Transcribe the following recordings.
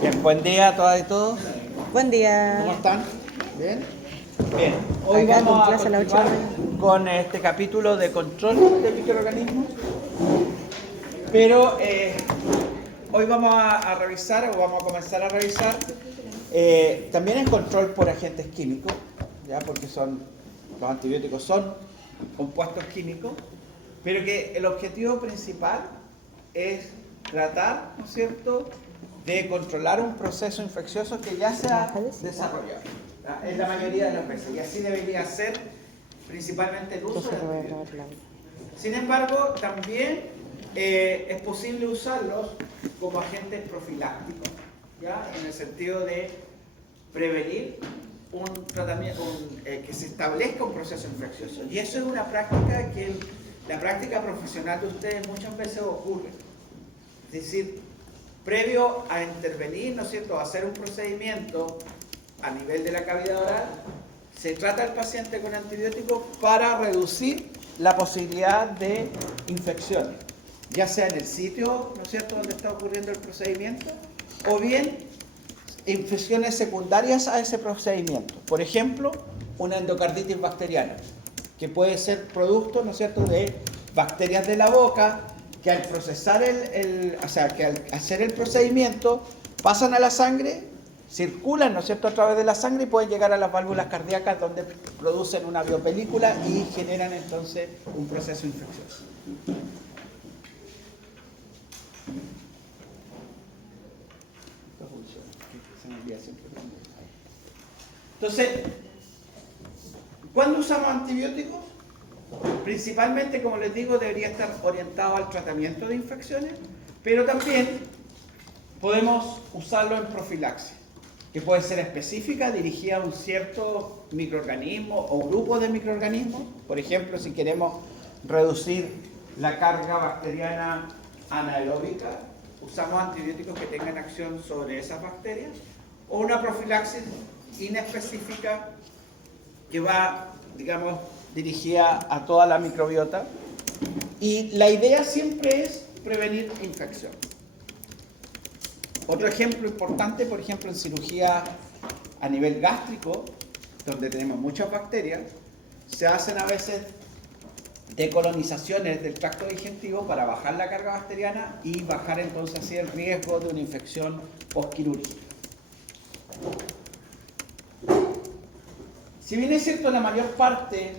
Bien, buen día a todas y todos. Buen día. ¿Cómo están? ¿Bien? Bien. Hoy Acá con vamos a clase a las 8 de la continuar mañana. con este capítulo de control de microorganismos. Pero hoy vamos a revisar, o vamos a comenzar a revisar, también el control por agentes químicos, ¿ya? Porque los antibióticos son compuestos químicos, pero que el objetivo principal es tratar, ¿no es cierto?, de controlar un proceso infeccioso que ya se ha desarrollado, ¿ya? En la mayoría de las veces, y así debería ser principalmente el uso de antibióticos. Sin embargo, también es posible usarlos como agentes profilácticos, ¿ya? En el sentido de prevenir un tratamiento, que se establezca un proceso infeccioso. Y eso es una práctica que en la práctica profesional de ustedes muchas veces ocurre. Es decir, previo a intervenir, ¿no es cierto?, a hacer un procedimiento a nivel de la cavidad oral, se trata al paciente con antibióticos para reducir la posibilidad de infecciones, ya sea en el sitio, ¿no es cierto?, donde está ocurriendo el procedimiento, o bien infecciones secundarias a ese procedimiento. Por ejemplo, una endocarditis bacteriana, que puede ser producto, ¿no es cierto?, de bacterias de la boca, que al procesar que al hacer el procedimiento pasan a la sangre, circulan, ¿no es cierto?, a través de la sangre y pueden llegar a las válvulas cardíacas, donde producen una biopelícula y generan entonces un proceso infeccioso. Entonces, ¿cuándo usamos antibióticos? Principalmente, como les digo, debería estar orientado al tratamiento de infecciones, pero también podemos usarlo en profilaxis, que puede ser específica, dirigida a un cierto microorganismo o grupo de microorganismos. Por ejemplo, si queremos reducir la carga bacteriana anaeróbica, usamos antibióticos que tengan acción sobre esas bacterias, o una profilaxis inespecífica que va, digamos, dirigida a toda la microbiota. Y la idea siempre es prevenir infección. Otro ejemplo importante, por ejemplo, en cirugía a nivel gástrico, donde tenemos muchas bacterias, se hacen a veces decolonizaciones del tracto digestivo para bajar la carga bacteriana y bajar entonces así el riesgo de una infección postquirúrgica. Si bien es cierto, la mayor parte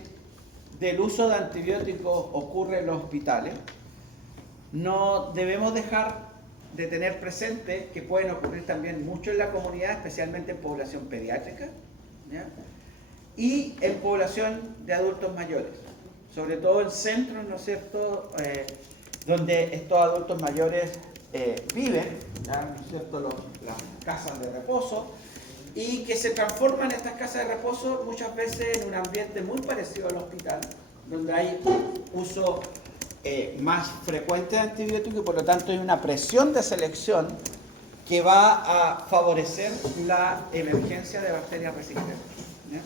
del uso de antibióticos ocurre en los hospitales, no debemos dejar de tener presente que pueden ocurrir también mucho en la comunidad, especialmente en población pediátrica, ¿ya?, y en población de adultos mayores, sobre todo en centros, ¿no es cierto?, donde estos adultos mayores viven, ¿ya?, ¿no es cierto?, las casas de reposo, y que se transforman estas casas de reposo muchas veces en un ambiente muy parecido al hospital, donde hay uso más frecuente de antibióticos y por lo tanto hay una presión de selección que va a favorecer la emergencia de bacterias resistentes, ¿ya?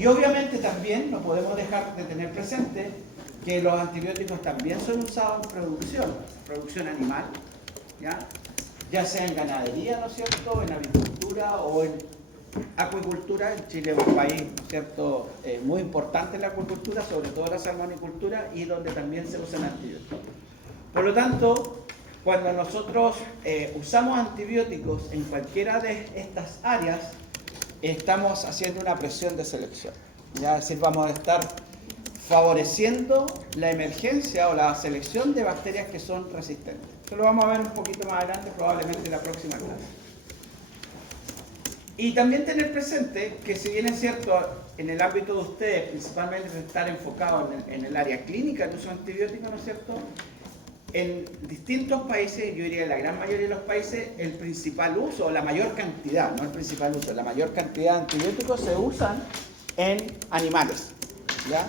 Y obviamente también no podemos dejar de tener presente que los antibióticos también son usados en producción animal, ya sea en ganadería, ¿no es cierto?, en avicultura o en acuicultura. En Chile es un país, ¿no es cierto?, muy importante en la acuicultura, sobre todo la salmonicultura, y donde también se usan antibióticos. Por lo tanto, cuando nosotros usamos antibióticos en cualquiera de estas áreas, estamos haciendo una presión de selección, ¿ya? Es decir, vamos a estar favoreciendo la emergencia o la selección de bacterias que son resistentes. Eso lo vamos a ver un poquito más adelante, probablemente en la próxima clase. Y también tener presente que, si bien es cierto, en el ámbito de ustedes, principalmente estar enfocado en el área clínica del uso de antibióticos, ¿no es cierto?, en distintos países, yo diría en la gran mayoría de los países, el principal uso, o la mayor cantidad, no el principal uso, la mayor cantidad de antibióticos se usan en animales, ¿ya?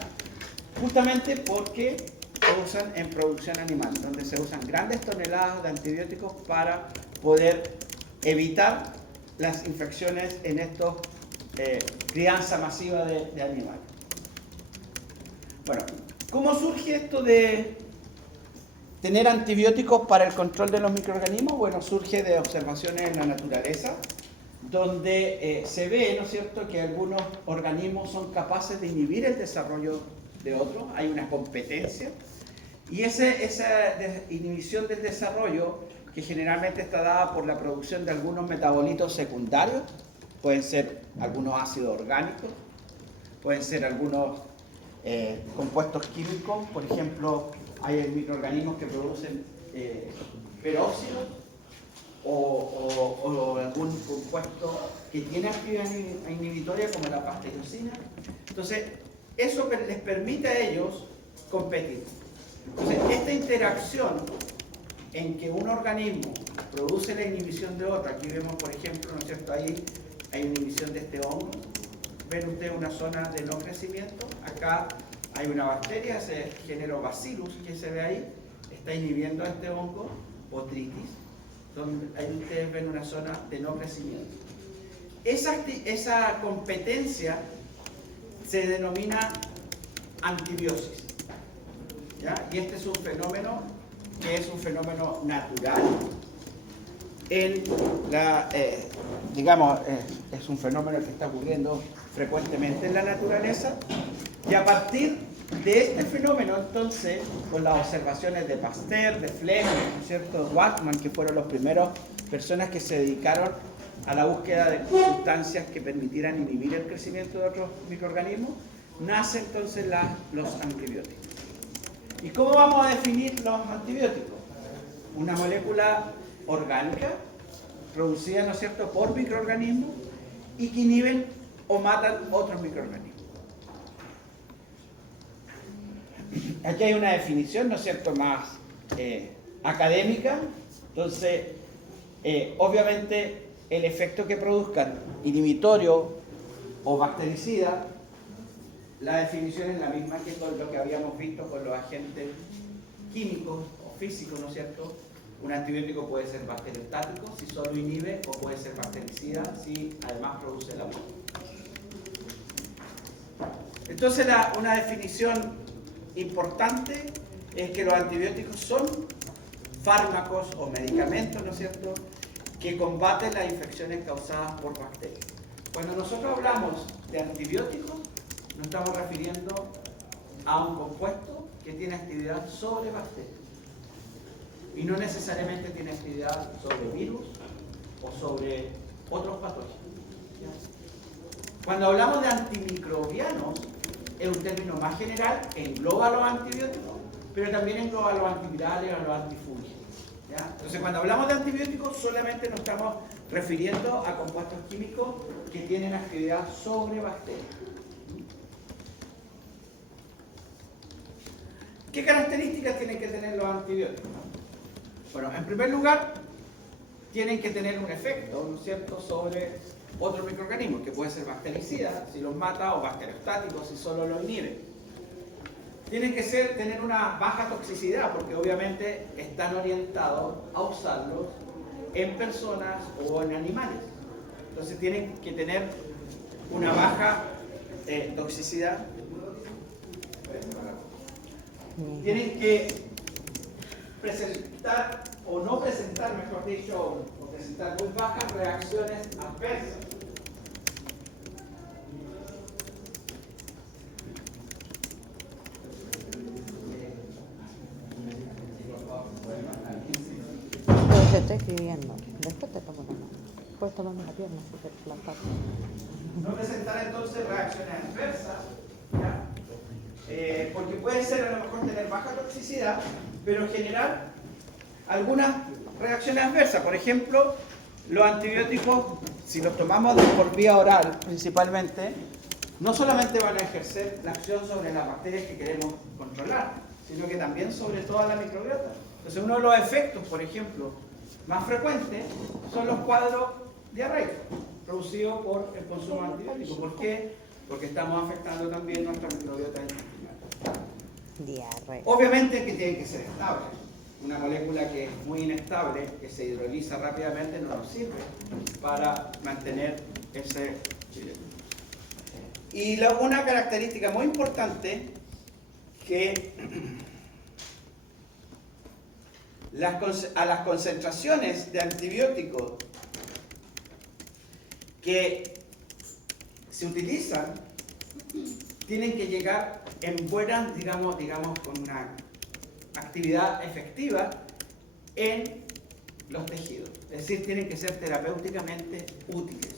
Justamente porque se usan en producción animal, donde se usan grandes toneladas de antibióticos para poder evitar las infecciones en estos crianza masiva de animales. Bueno, ¿cómo surge esto de tener antibióticos para el control de los microorganismos, bueno, surge de observaciones en la naturaleza, donde se ve, ¿no es cierto?, que algunos organismos son capaces de inhibir el desarrollo de otros, hay una competencia, y esa inhibición del desarrollo, que generalmente está dada por la producción de algunos metabolitos secundarios, pueden ser algunos ácidos orgánicos, pueden ser algunos compuestos químicos, por ejemplo, hay microorganismos que producen peróxidos o algún compuesto que tiene actividad inhibitoria como la pasteucina. Entonces, eso les permite a ellos competir. Entonces, esta interacción en que un organismo produce la inhibición de otro, aquí vemos, por ejemplo, ¿no es cierto?, ahí hay inhibición de este hongo. Ven ustedes una zona de no crecimiento, acá hay una bacteria, ese género Bacillus que se ve ahí, está inhibiendo a este hongo, Botrytis, donde ahí ustedes ven una zona de no crecimiento. Esa competencia se denomina antibiosis, ¿ya? Y este es un fenómeno que es un fenómeno natural en la, digamos, es un fenómeno que está ocurriendo frecuentemente en la naturaleza, y a partir de este fenómeno, entonces, con las observaciones de Pasteur, de Fleming, ¿no es cierto?, Waldman, que fueron las primeras personas que se dedicaron a la búsqueda de sustancias que permitieran inhibir el crecimiento de otros microorganismos, nace entonces los antibióticos. ¿Y cómo vamos a definir los antibióticos? Una molécula orgánica producida, ¿no es cierto?, por microorganismos y que inhiben o matan otros microorganismos. Aquí hay una definición, ¿no es cierto?, más académica. Entonces, obviamente, el efecto que produzcan inhibitorio o bactericida, la definición es la misma que con lo que habíamos visto con los agentes químicos o físicos, ¿no es cierto? Un antibiótico puede ser bacteriostático si solo inhibe, o puede ser bactericida si además produce la muerte. Entonces, una definición importante es que los antibióticos son fármacos o medicamentos, ¿no es cierto?, que combaten las infecciones causadas por bacterias. Cuando nosotros hablamos de antibióticos, nos estamos refiriendo a un compuesto que tiene actividad sobre bacterias y no necesariamente tiene actividad sobre virus o sobre otros patógenos. Cuando hablamos de antimicrobianos, es un término más general, engloba los antibióticos, pero también engloba los antivirales o los antifúngicos. ¿Ya? Entonces, cuando hablamos de antibióticos, solamente nos estamos refiriendo a compuestos químicos que tienen actividad sobre bacterias. ¿Qué características tienen que tener los antibióticos? Bueno, en primer lugar, tienen que tener un efecto, ¿no es cierto?, sobre otros microorganismos, que puede ser bactericida, si los mata, o bacteriostático, si solo los inhibe. Tienen que tener una baja toxicidad, porque obviamente están orientados a usarlos en personas o en animales. Entonces tienen que tener una baja toxicidad. Tienen que presentar, o no presentar, mejor dicho, o presentar muy bajas reacciones adversas. Pero se está escribiendo. Después te tomo la mano. Puedes tomarme la pierna si te plantas. No presentar entonces reacciones adversas, ¿ya? Porque puede ser a lo mejor tener baja toxicidad, pero generar algunas reacciones adversas. Por ejemplo, los antibióticos, si los tomamos por vía oral principalmente, no solamente van a ejercer la acción sobre las bacterias que queremos controlar, sino que también sobre toda la microbiota. Entonces, uno de los efectos, por ejemplo, más frecuentes son los cuadros diarreicos producidos por el consumo de antibióticos. ¿Por qué? Porque estamos afectando también nuestra microbiota intestinal. Diarrea. Obviamente que tiene que ser estable. Una molécula que es muy inestable, que se hidroliza rápidamente, no nos sirve para mantener ese... Y una característica muy importante que a las concentraciones de antibióticos que se utilizan tienen que llegar en buenas, digamos con una actividad efectiva en los tejidos. Es decir, tienen que ser terapéuticamente útiles.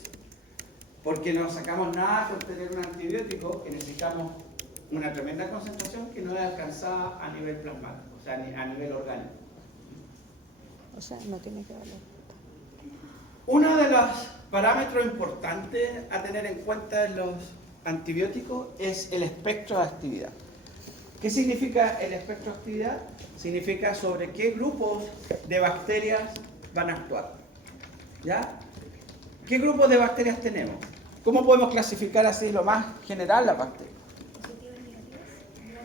Porque no sacamos nada con tener un antibiótico que necesitamos una tremenda concentración que no es alcanzada a nivel plasmático, o sea, a nivel orgánico. O sea, no tiene que valer. Uno de los parámetros importantes a tener en cuenta en los antibióticos es el espectro de actividad. ¿Qué significa el espectro de actividad? Significa sobre qué grupos de bacterias van a actuar. ¿Ya? ¿Qué grupos de bacterias tenemos? ¿Cómo podemos clasificar así lo más general las bacterias?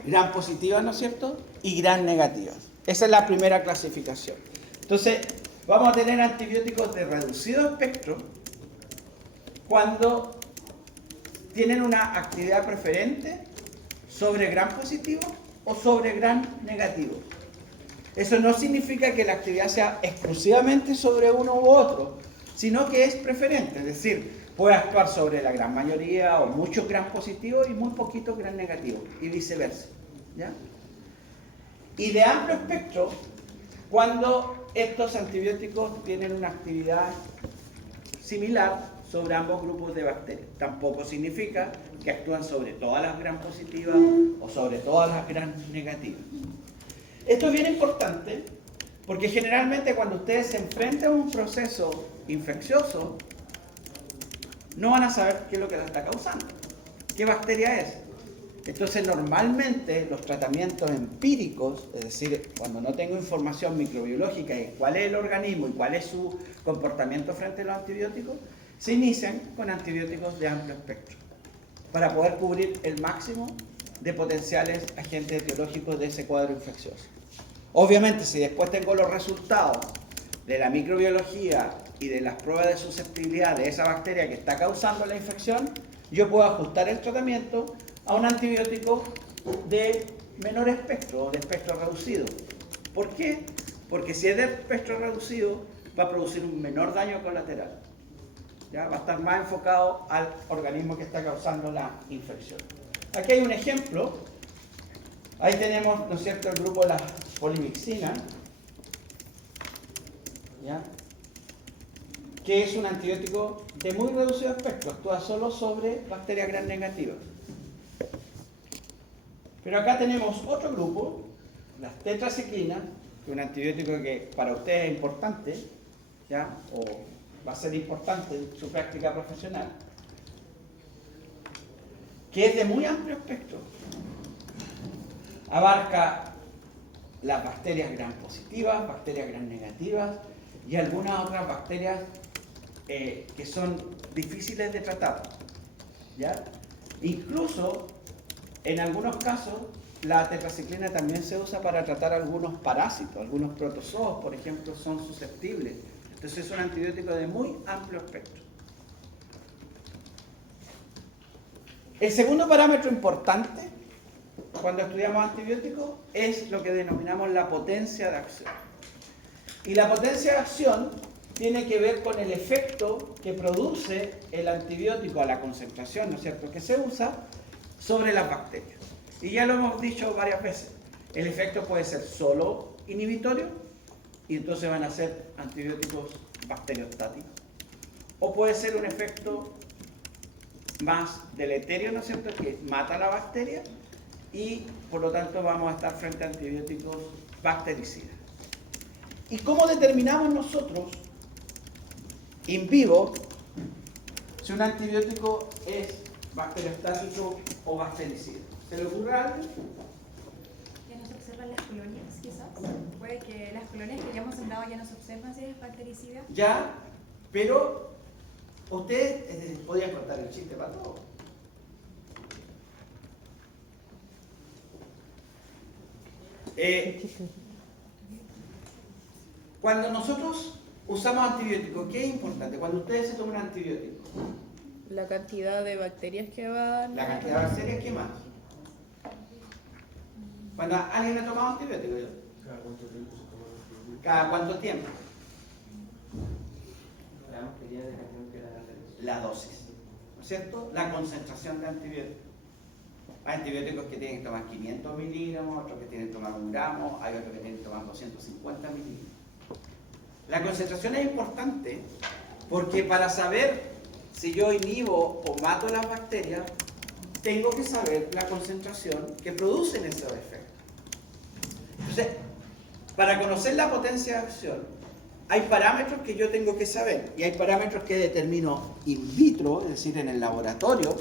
Gran positivas, ¿no es cierto? Y gran negativas. Esa es la primera clasificación. Entonces, vamos a tener antibióticos de reducido espectro cuando tienen una actividad preferente sobre gran positivo o sobre gran negativo. Eso no significa que la actividad sea exclusivamente sobre uno u otro, sino que es preferente, es decir, puede actuar sobre la gran mayoría o muchos gran positivos y muy poquitos gran negativos, y viceversa. ¿Ya? Y de amplio espectro, cuando estos antibióticos tienen una actividad similar sobre ambos grupos de bacterias. Tampoco significa que actúan sobre todas las gran positivas o sobre todas las gran negativas. Esto es bien importante porque generalmente cuando ustedes se enfrentan a un proceso infeccioso, no van a saber qué es lo que la está causando, qué bacteria es. Entonces normalmente los tratamientos empíricos, es decir, cuando no tengo información microbiológica de cuál es el organismo y cuál es su comportamiento frente a los antibióticos, se inician con antibióticos de amplio espectro para poder cubrir el máximo de potenciales agentes etiológicos de ese cuadro infeccioso. Obviamente, si después tengo los resultados de la microbiología y de las pruebas de susceptibilidad de esa bacteria que está causando la infección, yo puedo ajustar el tratamiento a un antibiótico de menor espectro o de espectro reducido. ¿Por qué? Porque si es de espectro reducido, va a producir un menor daño colateral. ¿Ya? Va a estar más enfocado al organismo que está causando la infección. Aquí hay un ejemplo. Ahí tenemos, ¿no es cierto?, el grupo de la polimixina, ¿ya?, que es un antibiótico de muy reducido espectro, actúa solo sobre bacterias gram negativas. Pero acá tenemos otro grupo, las tetraciclinas, que es un antibiótico que para ustedes es importante, ¿ya?, o va a ser importante en su práctica profesional, que es de muy amplio espectro. Abarca las bacterias gram positivas, bacterias gram negativas y algunas otras bacterias que son difíciles de tratar, ¿ya? Incluso, en algunos casos, la tetraciclina también se usa para tratar algunos parásitos, algunos protozoos, por ejemplo, son susceptibles. Entonces es un antibiótico de muy amplio espectro. El segundo parámetro importante cuando estudiamos antibióticos es lo que denominamos la potencia de acción. Y la potencia de acción tiene que ver con el efecto que produce el antibiótico a la concentración, ¿no es cierto?, que se usa sobre las bacterias. Y ya lo hemos dicho varias veces, el efecto puede ser solo inhibitorio y entonces van a ser antibióticos bacteriostáticos. O puede ser un efecto más deleterio, ¿no es cierto?, que mata a la bacteria y por lo tanto vamos a estar frente a antibióticos bactericidas. ¿Y cómo determinamos nosotros in vivo si un antibiótico es bacteriostático o bactericida? ¿Se le ocurre algo? Ya no se observan las colonias, quizás. Puede que las colonias que ya hemos sembrado ya no se observan si es bactericida. Ya, pero ustedes podían contar el chiste para todo. Cuando nosotros usamos antibióticos, ¿qué es importante? Cuando ustedes se toman un antibiótico, La cantidad de bacterias que van... la cantidad de bacterias, ¿qué más? Cuando alguien ha tomado antibióticos, ¿Cada cuánto tiempo? Veamos que día de reacción que era la reducción. La dosis, ¿no es cierto? La concentración de antibióticos. Hay antibióticos que tienen que tomar 500 miligramos, otros que tienen que tomar 1 gramo, hay otros que tienen que tomar 250 miligramos. La concentración es importante porque para saber si yo inhibo o mato las bacterias, tengo que saber la concentración que producen esos efectos. Entonces, para conocer la potencia de acción, hay parámetros que yo tengo que saber y hay parámetros que determino in vitro, es decir, en el laboratorio,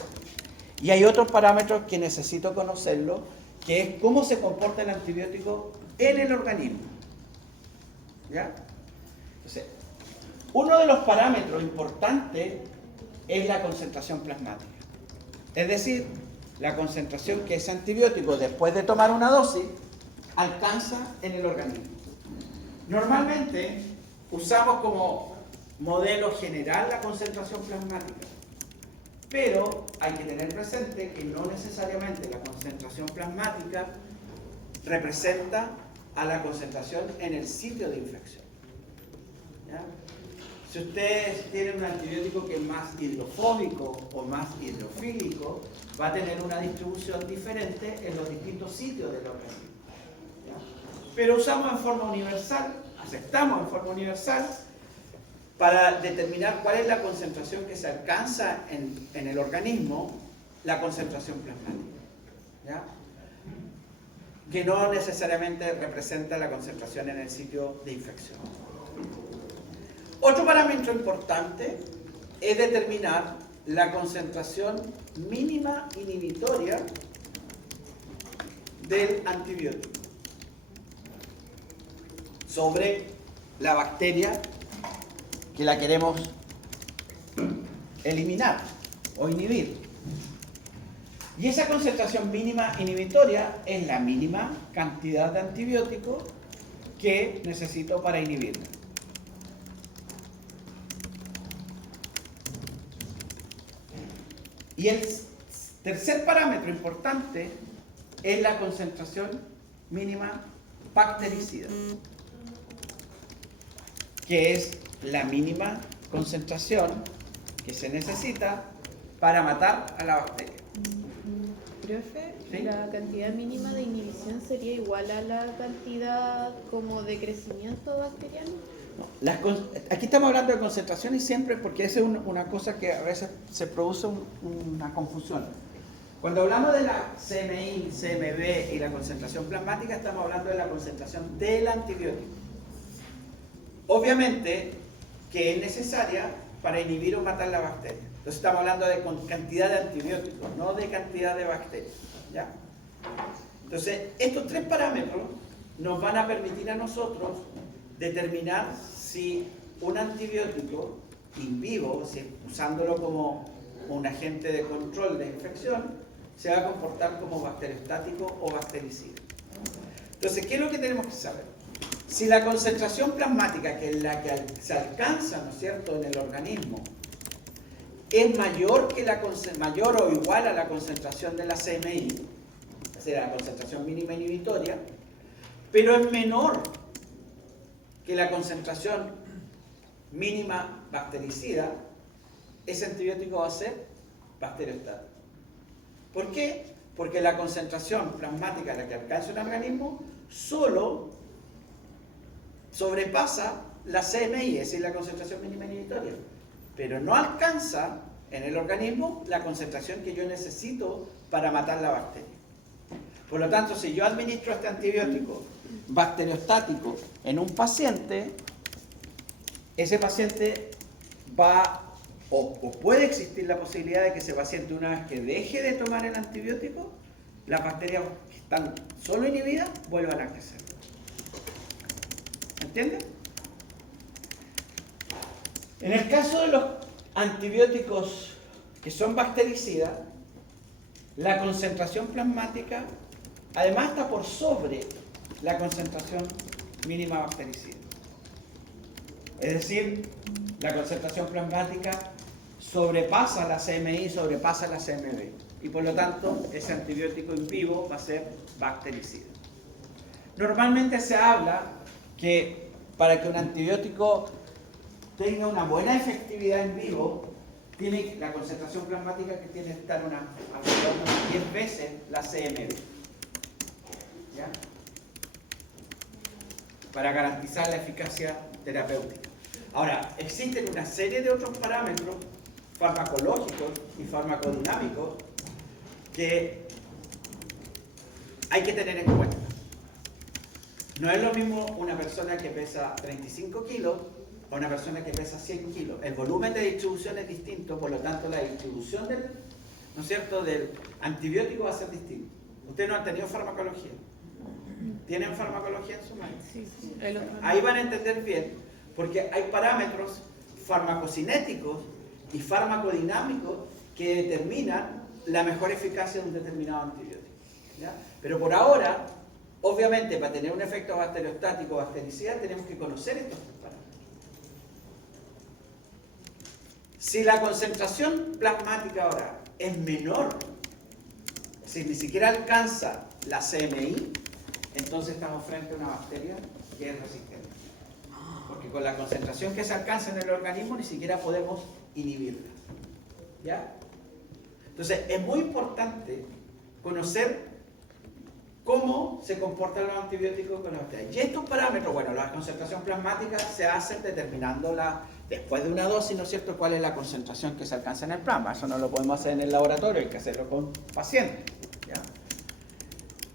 y hay otros parámetros que necesito conocerlo, que es cómo se comporta el antibiótico en el organismo. ¿Ya? Entonces, uno de los parámetros importantes es la concentración plasmática. Es decir, la concentración que ese antibiótico, después de tomar una dosis, alcanza en el organismo. Normalmente, usamos como modelo general la concentración plasmática. Pero hay que tener presente que no necesariamente la concentración plasmática representa a la concentración en el sitio de infección. ¿Ya? Si ustedes tienen un antibiótico que es más hidrofóbico o más hidrofílico, va a tener una distribución diferente en los distintos sitios del organismo. ¿Ya? Pero usamos en forma universal, aceptamos en forma universal, para determinar cuál es la concentración que se alcanza en el organismo, la concentración plasmática. ¿Ya? Que no necesariamente representa la concentración en el sitio de infección. Otro parámetro importante es determinar la concentración mínima inhibitoria del antibiótico sobre la bacteria que la queremos eliminar o inhibir. Y esa concentración mínima inhibitoria es la mínima cantidad de antibiótico que necesito para inhibirla. Y el tercer parámetro importante es la concentración mínima bactericida, que es la mínima concentración que se necesita para matar a la bacteria. Profe, ¿Sí? ¿la cantidad mínima de inhibición sería igual a la cantidad como de crecimiento bacteriano? No, aquí estamos hablando de concentración y siempre, porque esa es una cosa que a veces se produce una confusión. Cuando hablamos de la CMI, CMB y la concentración plasmática, estamos hablando de la concentración del antibiótico. Obviamente que es necesaria para inhibir o matar la bacteria. Entonces estamos hablando de cantidad de antibióticos, no de cantidad de bacterias. ¿Ya? Entonces, estos tres parámetros nos van a permitir a nosotros determinar si un antibiótico in vivo, usándolo como un agente de control de infección, se va a comportar como bacteriostático o bactericida. Entonces, ¿qué es lo que tenemos que saber? Si la concentración plasmática, que es la que se alcanza, ¿no es cierto?, en el organismo, es mayor o igual a la concentración de la CMI, es decir, la concentración mínima inhibitoria, pero es menor que la concentración mínima bactericida, ese antibiótico va a ser bacteriostático. ¿Por qué? Porque la concentración plasmática a la que alcanza un organismo solo sobrepasa la CMI, es decir, la concentración mínima inhibitoria, pero no alcanza en el organismo la concentración que yo necesito para matar la bacteria. Por lo tanto, si yo administro este antibiótico bacteriostático en un paciente, ese paciente va o puede existir la posibilidad de que ese paciente, una vez que deje de tomar el antibiótico, las bacterias que están solo inhibidas vuelvan a crecer. ¿Entienden? En el caso de los antibióticos que son bactericidas, la concentración plasmática además está por sobre la concentración mínima bactericida. Es decir, la concentración plasmática sobrepasa la CMI, sobrepasa la CMB. Y por lo tanto, ese antibiótico in vivo va a ser bactericida. Normalmente se habla que para que un antibiótico tenga una buena efectividad en vivo, tiene la concentración plasmática que tiene que estar alrededor de unas 10 veces la CMB. ¿Ya? Para garantizar la eficacia terapéutica. Ahora, existen una serie de otros parámetros farmacológicos y farmacodinámicos que hay que tener en cuenta. No es lo mismo una persona que pesa 35 kilos a una persona que pesa 100 kilos. El volumen de distribución es distinto, por lo tanto la distribución del, ¿no es cierto?, del antibiótico va a ser distinto. Ustedes no han tenido farmacología. ¿Tienen farmacología en su mano? Sí, sí. El otro. Ahí van a entender bien, porque hay parámetros farmacocinéticos y farmacodinámicos que determinan la mejor eficacia de un determinado antibiótico. ¿Ya? Pero por ahora, obviamente, para tener un efecto bacteriostático o bactericida, tenemos que conocer estos parámetros. Si la concentración plasmática ahora es menor, si ni siquiera alcanza la CMI, entonces estamos frente a una bacteria que es resistente. Porque con la concentración que se alcanza en el organismo ni siquiera podemos inhibirla. ¿Ya? Entonces es muy importante conocer cómo se comportan los antibióticos con las bacterias. Y estos parámetros, bueno, la concentración plasmática se hacen determinando después de una dosis, ¿no es cierto?, cuál es la concentración que se alcanza en el plasma. Eso no lo podemos hacer en el laboratorio, hay que hacerlo con pacientes. ¿Ya?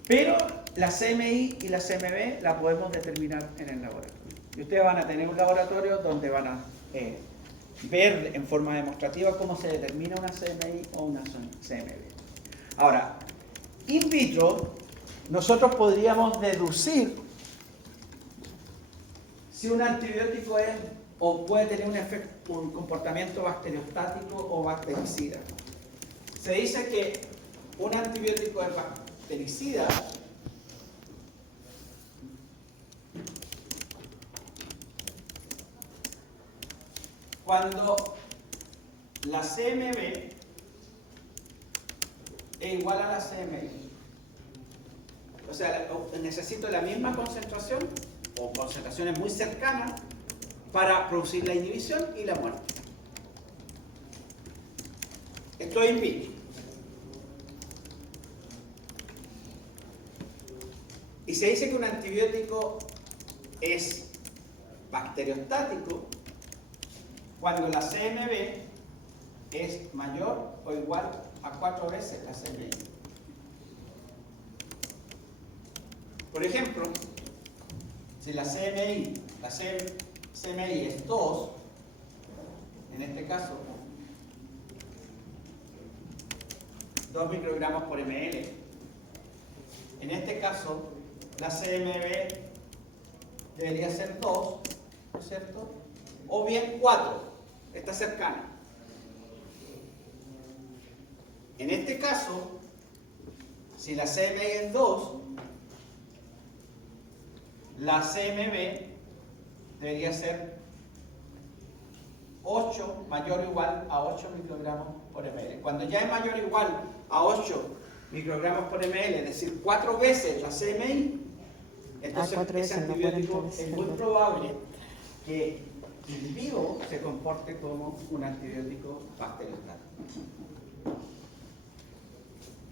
Pero la CMI y la CMB la podemos determinar en el laboratorio. Y ustedes van a tener un laboratorio donde van a ver en forma demostrativa cómo se determina una CMI o una CMB. Ahora, in vitro, nosotros podríamos deducir si un antibiótico es o puede tener un comportamiento bacteriostático o bactericida. Se dice que un antibiótico es bactericida cuando la CMB es igual a la CMI. O sea, necesito la misma concentración o concentraciones muy cercanas para producir la inhibición y la muerte. Esto es in vitro. Y se dice que un antibiótico es bacteriostático cuando la CMB es mayor o igual a 4 veces la CMI. Por ejemplo, si la CMI es 2, en este caso, 2 microgramos por ml, en este caso, la CMB debería ser 2, ¿no es cierto? O bien 4, está cercana. En este caso, si la CMB es 2, la CMB debería ser 8, mayor o igual a 8 microgramos por ml. Cuando ya es mayor o igual a 8 microgramos por ml, es decir, 4 veces la CMI, entonces ese antibiótico es muy probable que en vivo se comporte como un antibiótico bacteriostático.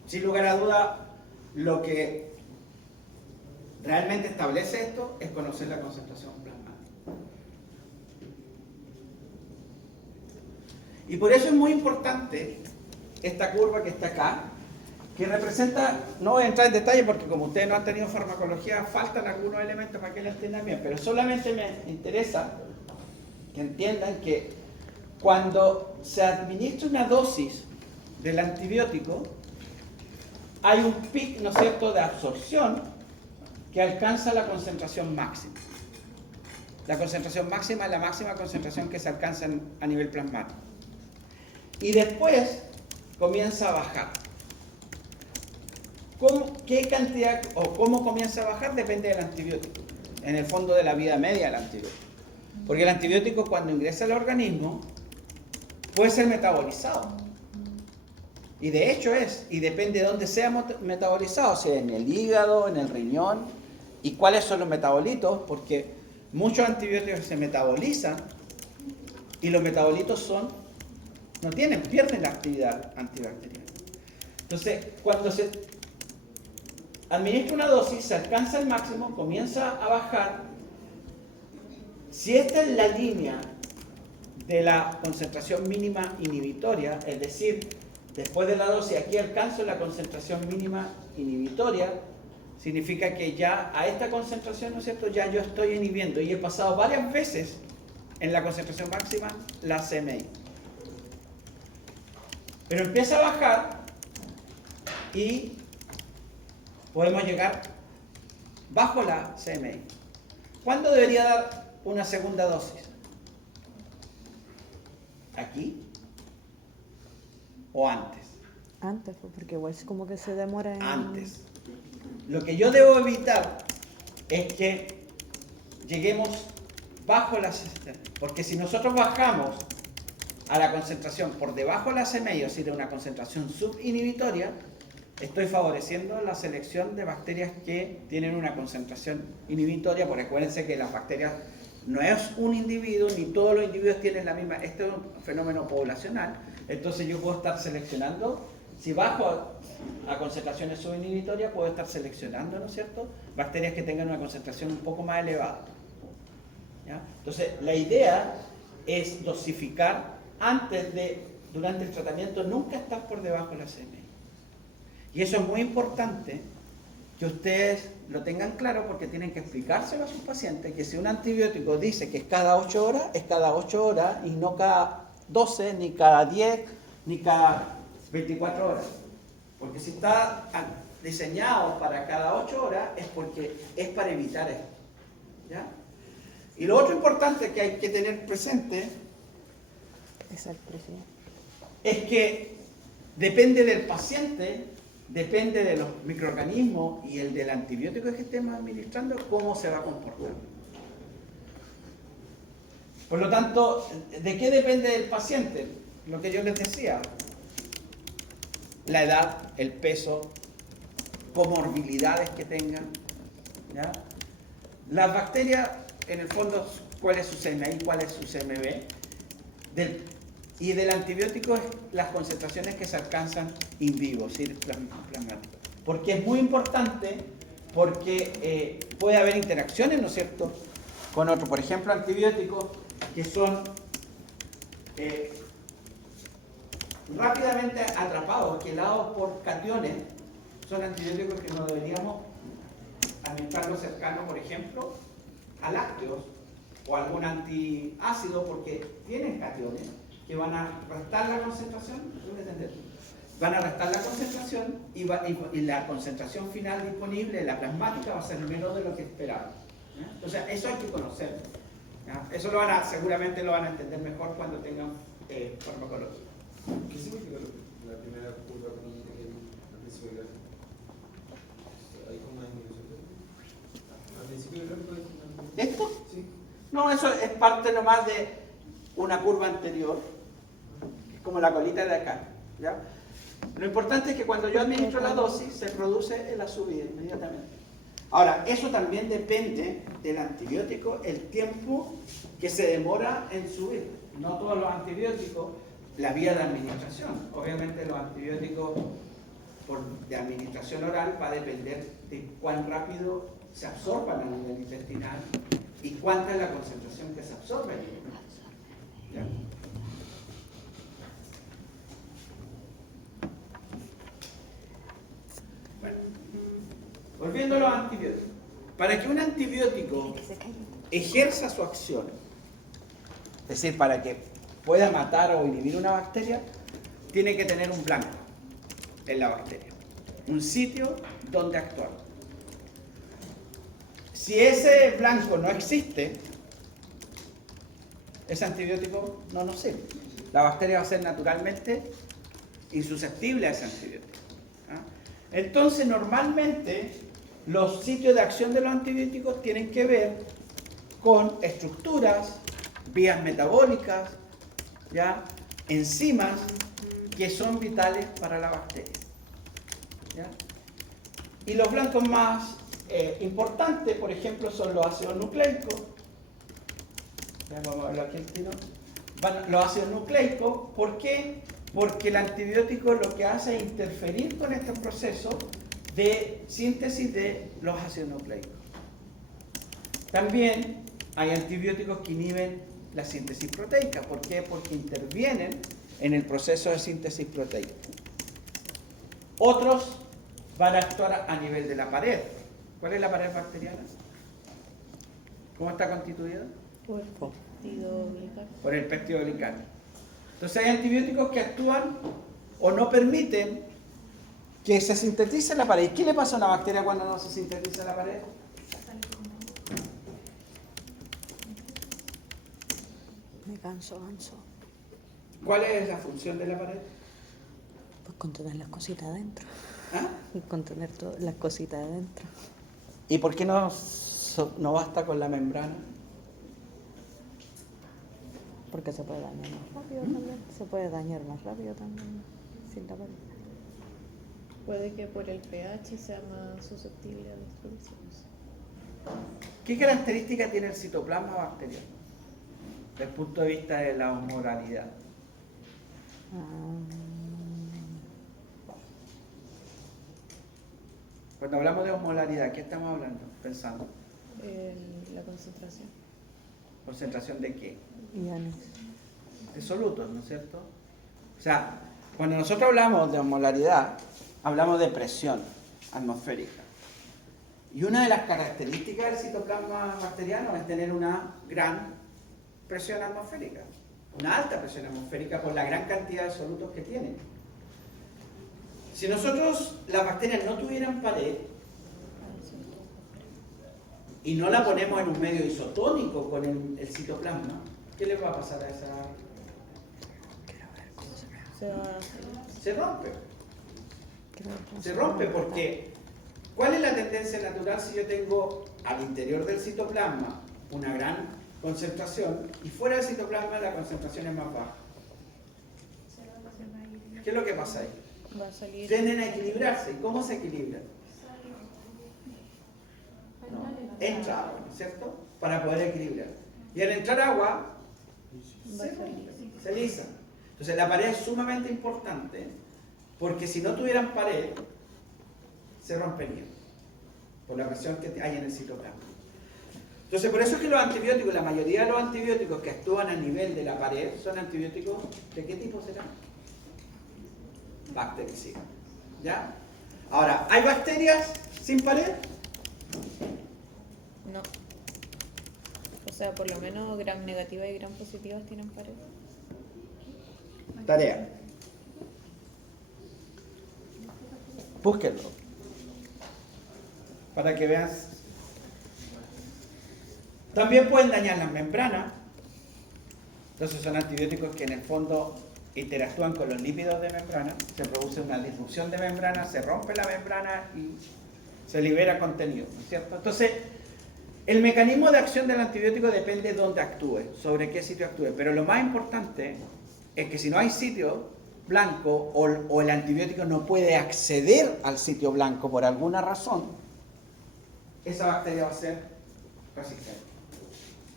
Sin lugar a duda, lo que realmente establece esto es conocer la concentración plasmática. Y por eso es muy importante esta curva que está acá, que representa, no voy a entrar en detalle porque como ustedes no han tenido farmacología, faltan algunos elementos para que lo entiendan bien, pero solamente me interesa que entiendan que cuando se administra una dosis del antibiótico, hay un pico, ¿no es cierto?, de absorción que alcanza la concentración máxima. La concentración máxima es la máxima concentración que se alcanza a nivel plasmático. Y después comienza a bajar. ¿Qué cantidad o cómo comienza a bajar? Depende del antibiótico. En el fondo de la vida media del antibiótico. Porque el antibiótico cuando ingresa al organismo puede ser metabolizado. Y de hecho y depende de dónde sea metabolizado, si en el hígado, en el riñón, y cuáles son los metabolitos, porque muchos antibióticos se metabolizan y los metabolitos pierden la actividad antibacteriana. Entonces, cuando se administra una dosis, se alcanza el máximo, comienza a bajar. Si esta es la línea de la concentración mínima inhibitoria, es decir, después de la dosis aquí alcanzo la concentración mínima inhibitoria, significa que ya a esta concentración, ¿no es cierto?, ya yo estoy inhibiendo y he pasado varias veces en la concentración máxima la CMI. Pero empieza a bajar y podemos llegar bajo la CMI. ¿Cuándo debería dar una segunda dosis? ¿Aquí o antes? Antes, pues, porque igual es como que se demora en... Antes. Lo que yo debo evitar es que lleguemos bajo la CMI, porque si nosotros bajamos a la concentración por debajo de la CMI, es decir, una concentración subinhibitoria, estoy favoreciendo la selección de bacterias que tienen una concentración inhibitoria, porque acuérdense que las bacterias no es un individuo, ni todos los individuos tienen la misma, este es un fenómeno poblacional, entonces yo puedo estar seleccionando, si bajo a concentraciones subinhibitorias, puedo estar seleccionando, ¿no es cierto?, bacterias que tengan una concentración un poco más elevada. ¿Ya? Entonces, la idea es dosificar durante el tratamiento, nunca estar por debajo de la CMI. Y eso es muy importante que ustedes lo tengan claro, porque tienen que explicárselo a sus pacientes, que si un antibiótico dice que es cada 8 horas, es cada 8 horas y no cada 12, ni cada 10, ni cada 24 horas. Porque si está diseñado para cada 8 horas, es porque es para evitar esto. ¿Ya? Y lo otro importante que hay que tener presente es que depende del paciente, depende de los microorganismos y el del antibiótico que estemos administrando, cómo se va a comportar. Por lo tanto, ¿de qué depende del paciente? Lo que yo les decía, la edad, el peso, comorbilidades que tengan, ¿ya? Las bacterias, en el fondo, ¿cuál es su CMI, cuál es su CMB? Y del antibiótico, las concentraciones que se alcanzan in vivo, es decir, plasmáticas. Porque es muy importante, porque puede haber interacciones, ¿no es cierto?, con otros. Por ejemplo, antibióticos que son rápidamente atrapados, quelados por cationes, son antibióticos que no deberíamos administrarlos cercanos, por ejemplo, a lácteos o algún antiácido, porque tienen cationes que van a restar la concentración, van a restar la concentración y la concentración final disponible, la plasmática, va a ser menos de lo que esperaba. Entonces, eso hay que conocerlo. ¿Ya? Eso seguramente lo van a entender mejor cuando tengan farmacología. ¿Qué significa la primera curva clínica que al principio de gráfico? ¿Hay como una disminución? ¿Al principio del gráfico hay una... ¿Esto? Sí. No, eso es parte nomás de una curva anterior, que es como la colita de acá. ¿Ya? Lo importante es que cuando yo administro la dosis, se produce la subida inmediatamente. Ahora, eso también depende del antibiótico, el tiempo que se demora en subir. No todos los antibióticos, la vía de administración. Obviamente los antibióticos de administración oral va a depender de cuán rápido se absorban a nivel intestinal y cuánta es la concentración que se absorbe a nivel intestinal. ¿Ya? Bueno, volviendo a los antibióticos. Para que un antibiótico ejerza su acción, es decir, para que pueda matar o inhibir una bacteria, tiene que tener un blanco en la bacteria, un sitio donde actuar. Si ese blanco no existe, ese antibiótico no nos sirve. La bacteria va a ser naturalmente insusceptible a ese antibiótico. ¿Ah? Entonces, normalmente, los sitios de acción de los antibióticos tienen que ver con estructuras, vías metabólicas, ¿ya? Enzimas que son vitales para la bacteria. ¿Ya? Y los blancos más importantes, por ejemplo, son los ácidos nucleicos, Ya vamos a verlo aquí al tiro. Los ácidos nucleicos, ¿por qué? Porque el antibiótico lo que hace es interferir con este proceso de síntesis de los ácidos nucleicos. También hay antibióticos que inhiben la síntesis proteica. ¿Por qué? Porque intervienen en el proceso de síntesis proteica. Otros van a actuar a nivel de la pared. ¿Cuál es la pared bacteriana? ¿Cómo está constituida? Por péptido glical. Por el péptido glical. Entonces hay antibióticos que actúan o no permiten que se sintetice la pared. ¿Qué le pasa a una bacteria cuando no se sintetiza la pared? Me canso. ¿Cuál es la función de la pared? Pues contener las cositas adentro. ¿Ah? Y contener todas las cositas adentro. ¿Y por qué no basta con la membrana? Porque se puede dañar más rápido también. Se puede dañar más rápido también sin la pared. Puede que por el pH sea más susceptible a destrucciones. ¿Qué característica tiene el citoplasma bacteriano? Desde el punto de vista de la osmolaridad. Cuando hablamos de osmolaridad, ¿qué estamos hablando? Pensando. La concentración. ¿Concentración de qué? Iones. De solutos, ¿no es cierto? O sea, cuando nosotros hablamos de osmolaridad, hablamos de presión atmosférica. Y una de las características del citoplasma bacteriano es tener una gran presión atmosférica, una alta presión atmosférica por la gran cantidad de solutos que tienen. Si nosotros, las bacterias no tuvieran pared y no la ponemos en un medio isotónico con el citoplasma, ¿qué le va a pasar a esa? Se rompe. Se rompe porque ¿cuál es la tendencia natural si yo tengo al interior del citoplasma una gran concentración y fuera del citoplasma la concentración es más baja? ¿Qué es lo que pasa ahí? Va a salir. Tienden a equilibrarse. ¿Y cómo se equilibran? No, entra agua, ¿no es cierto? Para poder equilibrar. Y al entrar agua, se lisa. Entonces la pared es sumamente importante porque si no tuvieran pared, se rompería por la presión que hay en el citoplasma. Entonces por eso es que los antibióticos, la mayoría de los antibióticos que actúan a nivel de la pared son antibióticos ¿de qué tipo serán? Bactericidas. ¿Ya? Ahora, ¿hay bacterias sin pared? No. O sea, por lo menos gram negativas y gram positivas tienen pared. Tarea. Búsquenlo. Para que veas. También pueden dañar las membranas. Entonces son antibióticos que en el fondo interactúan con los lípidos de membrana. Se produce una disrupción de membrana, se rompe la membrana y se libera contenido, ¿no es cierto? Entonces, el mecanismo de acción del antibiótico depende de dónde actúe, sobre qué sitio actúe. Pero lo más importante es que si no hay sitio blanco o el antibiótico no puede acceder al sitio blanco por alguna razón, esa bacteria va a ser resistente,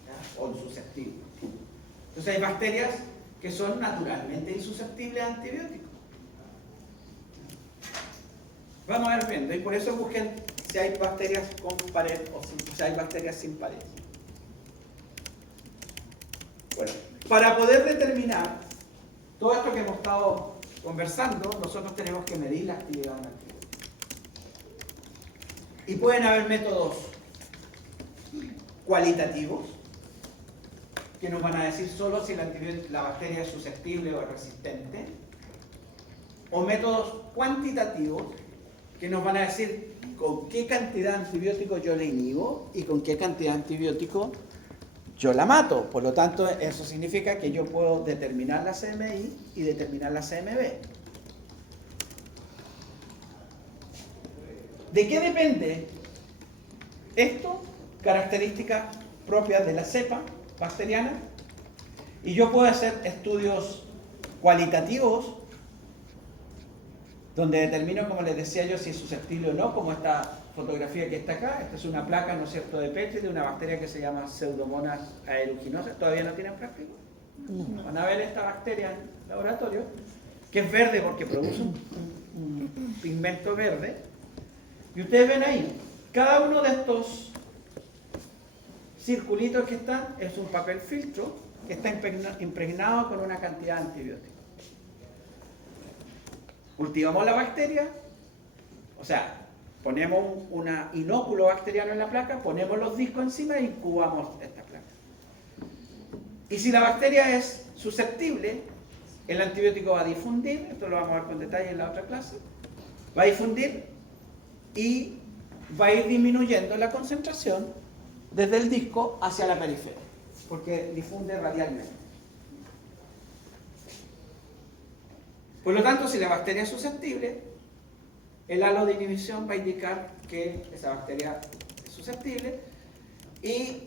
¿ya? O susceptible. Entonces hay bacterias que son naturalmente insusceptibles a antibióticos. Vamos a ver viendo, y por eso busquen si hay bacterias con pared o si hay bacterias sin pared. Bueno, para poder determinar todo esto que hemos estado conversando, nosotros tenemos que medir la actividad de un antibiótico. Y pueden haber métodos cualitativos que nos van a decir solo si la bacteria es susceptible o es resistente, o métodos cuantitativos que nos van a decir con qué cantidad de antibiótico yo le inhibo y con qué cantidad de antibiótico yo la mato. Por lo tanto, eso significa que yo puedo determinar la CMI y determinar la CMB. ¿De qué depende esto? Características propias de la cepa bacteriana. Y yo puedo hacer estudios cualitativos donde determino, como les decía yo, si es susceptible o no, como esta fotografía que está acá, esta es una placa, ¿no es cierto?, de Petri de una bacteria que se llama Pseudomonas aeruginosa. ¿Todavía no tienen práctico? No. Van a ver esta bacteria en el laboratorio, que es verde porque produce un pigmento verde. Y ustedes ven ahí, cada uno de estos circulitos que están es un papel filtro que está impregnado con una cantidad de antibióticos. Cultivamos la bacteria, o sea, ponemos un inóculo bacteriano en la placa, ponemos los discos encima e incubamos esta placa. Y si la bacteria es susceptible, el antibiótico va a difundir, esto lo vamos a ver con detalle en la otra clase, va a difundir y va a ir disminuyendo la concentración desde el disco hacia la periferia, porque difunde radialmente. Por lo tanto, si la bacteria es susceptible, el halo de inhibición va a indicar que esa bacteria es susceptible y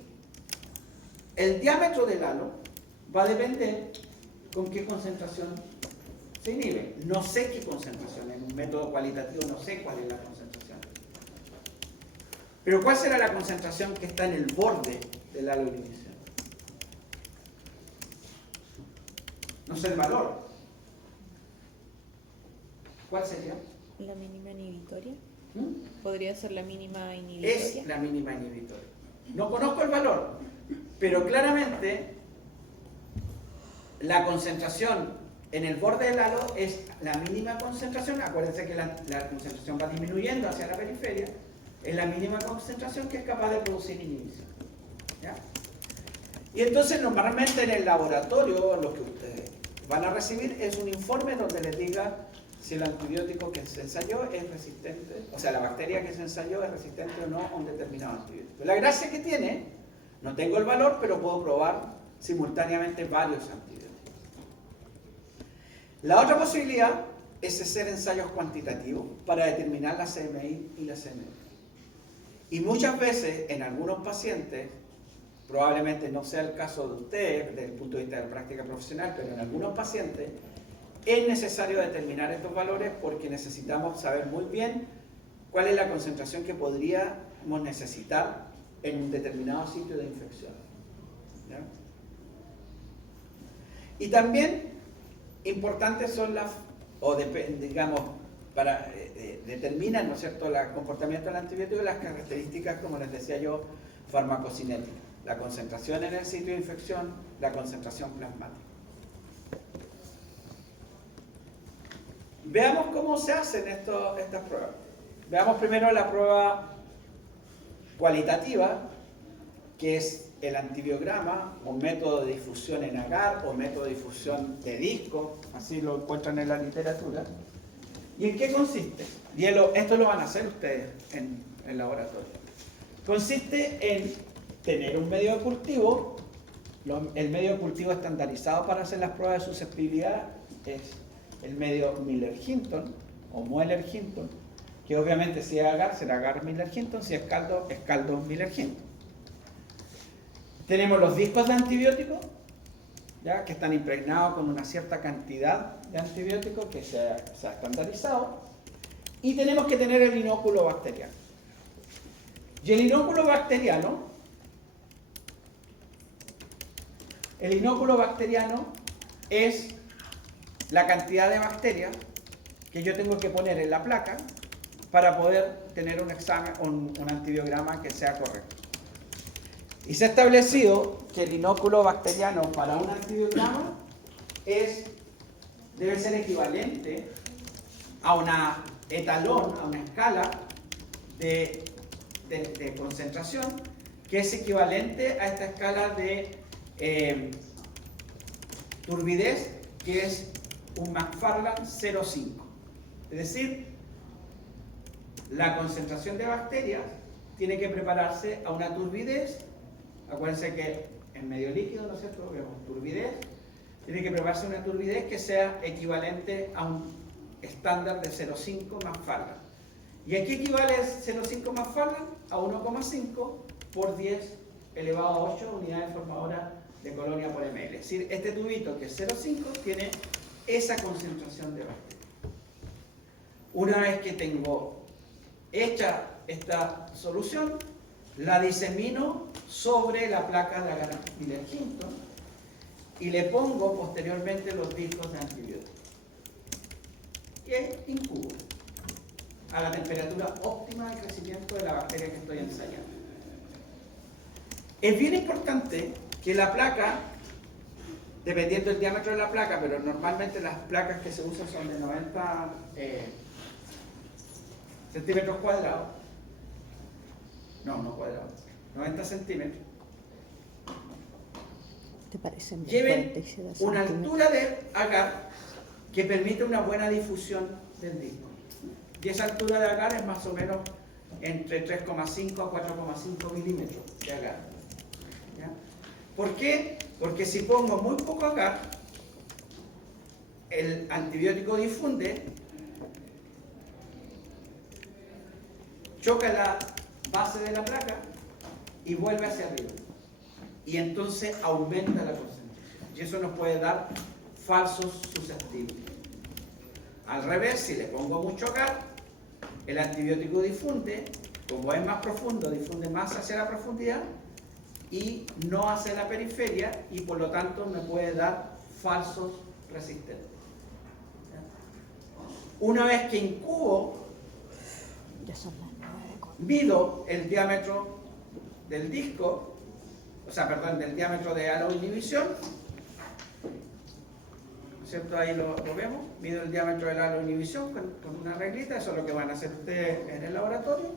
el diámetro del halo va a depender con qué concentración se inhibe. No sé qué concentración, en un método cualitativo no sé cuál es la concentración. Pero ¿cuál será la concentración que está en el borde del halo de inhibición? No sé el valor. ¿Cuál sería? ¿La mínima inhibitoria? ¿Mm? ¿Podría ser la mínima inhibitoria? Es la mínima inhibitoria. No conozco el valor, pero claramente la concentración en el borde del halo es la mínima concentración. Acuérdense que la concentración va disminuyendo hacia la periferia. Es la mínima concentración que es capaz de producir inhibición. ¿Ya? Y entonces normalmente en el laboratorio lo que ustedes van a recibir es un informe donde les diga si el antibiótico que se ensayó es resistente, o sea, la bacteria que se ensayó es resistente o no a un determinado antibiótico. La gracia que tiene, no tengo el valor, pero puedo probar simultáneamente varios antibióticos. La otra posibilidad es hacer ensayos cuantitativos para determinar la CMI y la CMI. Y muchas veces, en algunos pacientes, probablemente no sea el caso de ustedes desde el punto de vista de la práctica profesional, pero en algunos pacientes es necesario determinar estos valores porque necesitamos saber muy bien cuál es la concentración que podríamos necesitar en un determinado sitio de infección. ¿Ya? Y también importantes son las, digamos, para determinan, ¿no es cierto?, el comportamiento del antibiótico y las características, como les decía yo, farmacocinéticas. La concentración en el sitio de infección, la concentración plasmática. Veamos cómo se hacen estas pruebas. Veamos primero la prueba cualitativa, que es el antibiograma, o método de difusión en agar, o método de difusión de disco, así lo encuentran en la literatura. ¿Y en qué consiste? Y esto lo van a hacer ustedes en el laboratorio. Consiste en tener un medio de cultivo. El medio de cultivo estandarizado para hacer las pruebas de susceptibilidad es el medio Miller-Hinton o Mueller-Hinton, que obviamente si es agar será agar Miller-Hinton, si es caldo Miller-Hinton. Tenemos los discos de antibióticos, ¿ya?, que están impregnados con una cierta cantidad de antibióticos que se ha estandarizado, y tenemos que tener el inóculo bacteriano. Y el inóculo bacteriano es la cantidad de bacterias que yo tengo que poner en la placa para poder tener un examen, un antibiograma que sea correcto. Y se ha establecido que el inóculo bacteriano para un antibiograma debe ser equivalente a una etalón, a una escala de concentración, que es equivalente a esta escala de turbidez, que es un McFarland 0,5. Es decir, la concentración de bacterias tiene que prepararse a una turbidez. Acuérdense que en medio líquido, ¿no es cierto?, vemos turbidez. Tiene que prepararse una turbidez que sea equivalente a un estándar de 0,5 McFarland. ¿Y aquí equivale 0,5 McFarland? A 1,5 por 10 elevado a 8 unidades formadoras de colonia por ml. Es decir, este tubito que es 0,5 tiene esa concentración de bacterias. Una vez que tengo hecha esta solución, la disemino sobre la placa de agar Miller-Hinton y le pongo posteriormente los discos de antibiótico. Que incubo a la temperatura óptima de crecimiento de la bacteria que estoy ensayando. Es bien importante que la placa, dependiendo del diámetro de la placa, pero normalmente las placas que se usan son de 90 centímetros cuadrados, no cuadrados, 90 centímetros, ¿Te parecen lleven 47 una centímetros? altura de agar que permite una buena difusión del disco. Y esa altura de agar es más o menos entre 3,5 a 4,5 milímetros de agar. ¿Ya? ¿Por qué? Porque si pongo muy poco agar, el antibiótico difunde, choca la base de la placa y vuelve hacia arriba. Y entonces aumenta la concentración. Y eso nos puede dar falsos susceptibles. Al revés, si le pongo mucho agar, el antibiótico difunde, como es más profundo, difunde más hacia la profundidad y no hacia la periferia, y por lo tanto me puede dar falsos resistentes. Una vez que incubo, Ya son las 9. mido el diámetro del disco, del diámetro de halo inhibición, ¿cierto? Ahí lo vemos, mido el diámetro del halo inhibición con una reglita, eso es lo que van a hacer ustedes en el laboratorio,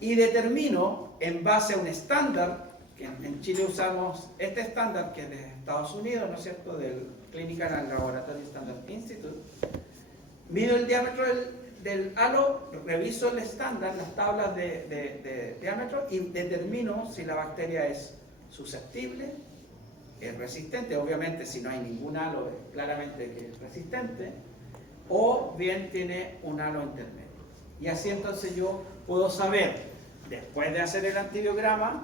y determino en base a un estándar, que en Chile usamos este estándar que es de Estados Unidos, ¿no es cierto?, del Clinical and Laboratory Standard Institute, mido el diámetro del halo, reviso el estándar, las tablas de diámetro y determino si la bacteria es susceptible, es resistente, obviamente si no hay ningún halo es claramente que es resistente, o bien tiene un halo intermedio. Y así entonces yo puedo saber, después de hacer el antibiograma,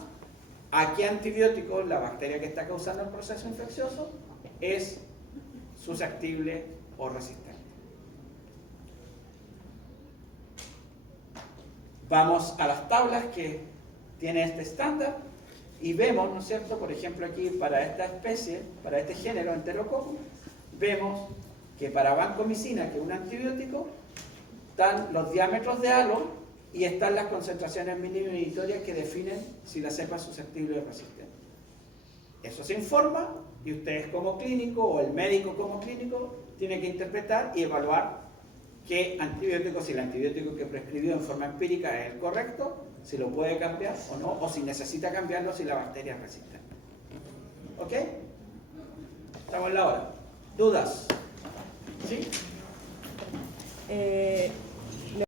a qué antibiótico la bacteria que está causando el proceso infeccioso es susceptible o resistente. Vamos a las tablas que tiene este estándar y vemos, ¿no es cierto?, por ejemplo aquí para esta especie, para este género Enterococcus, vemos que para vancomicina, que es un antibiótico, están los diámetros de halo y están las concentraciones minimizatorias que definen si la cepa es susceptible o resistente. Eso se informa y ustedes como clínico o el médico como clínico tiene que interpretar y evaluar qué antibiótico, si el antibiótico que prescribió en forma empírica es el correcto, si lo puede cambiar o no, o si necesita cambiarlo si la bacteria es resistente. ¿Ok? Estamos en la hora. ¿Dudas?